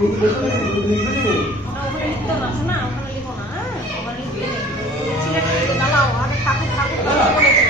ওখানে লিখতো না, শোনা ওখানে লিখো না, হ্যাঁ ওখানে লিখতে নেই। সিলেক্ট করে দাঁড়াও, আগে ঠাকুর ঠাকুর ঠাকুর বলেছে।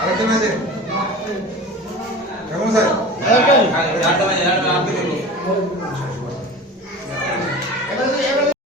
আরেকটা ম্যাচে কেমন স্যার?